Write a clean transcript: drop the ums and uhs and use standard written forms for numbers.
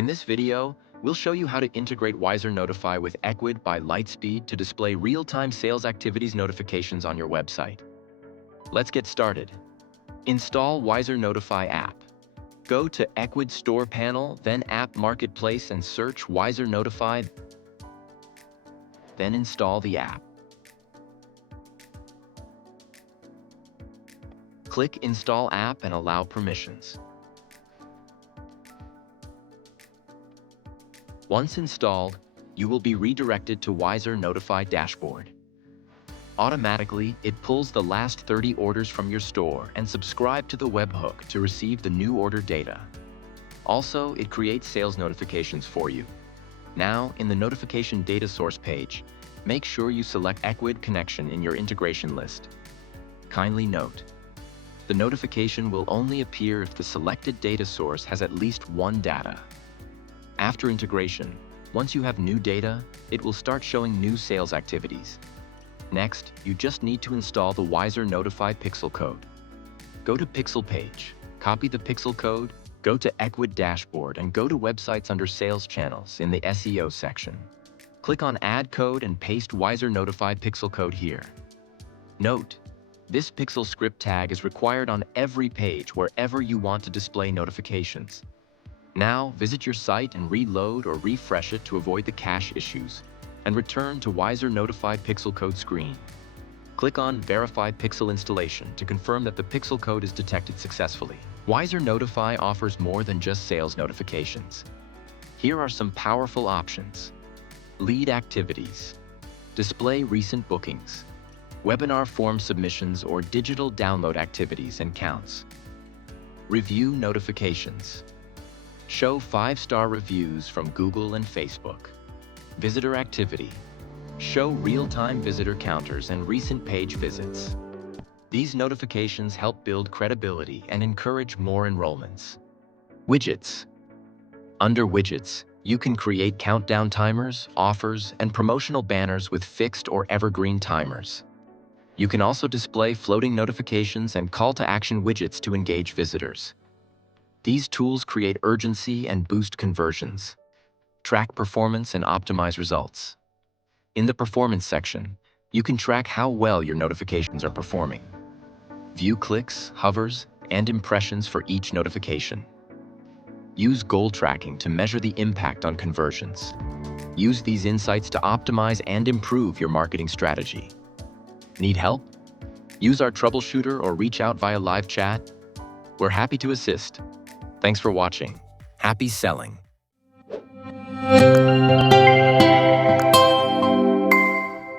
In this video, we'll show you how to integrate WiserNotify with Ecwid by Lightspeed to display real-time sales activities notifications on your website. Let's get started. Install WiserNotify app. Go to Ecwid Store panel, then App Marketplace and search WiserNotify. Then install the app. Click Install App and allow permissions. Once installed, you will be redirected to WiserNotify dashboard. Automatically, it pulls the last 30 orders from your store and subscribe to the webhook to receive the new order data. Also, it creates sales notifications for you. Now, in the notification data source page, make sure you select Ecwid connection in your integration list. Kindly note, the notification will only appear if the selected data source has at least one data. After integration, once you have new data, it will start showing new sales activities. Next, you just need to install the WiserNotify pixel code. Go to Pixel page, copy the pixel code, go to Ecwid dashboard and go to Websites under Sales Channels in the SEO section. Click on Add Code and paste WiserNotify pixel code here. Note, this pixel script tag is required on every page wherever you want to display notifications. Now, visit your site and reload or refresh it to avoid the cache issues, and return to WiserNotify pixel code screen. Click on Verify Pixel Installation to confirm that the pixel code is detected successfully. WiserNotify offers more than just sales notifications. Here are some powerful options. Lead activities. Display recent bookings. Webinar form submissions or digital download activities and counts. Review notifications. Show 5-star reviews from Google and Facebook. Visitor activity. Show real-time visitor counters and recent page visits. These notifications help build credibility and encourage more enrollments. Widgets. Under Widgets, you can create countdown timers, offers, and promotional banners with fixed or evergreen timers. You can also display floating notifications and call-to-action widgets to engage visitors. These tools create urgency and boost conversions. Track performance and optimize results. In the Performance section, you can track how well your notifications are performing. View clicks, hovers, and impressions for each notification. Use goal tracking to measure the impact on conversions. Use these insights to optimize and improve your marketing strategy. Need help? Use our troubleshooter or reach out via live chat. We're happy to assist. Thanks for watching. Happy selling!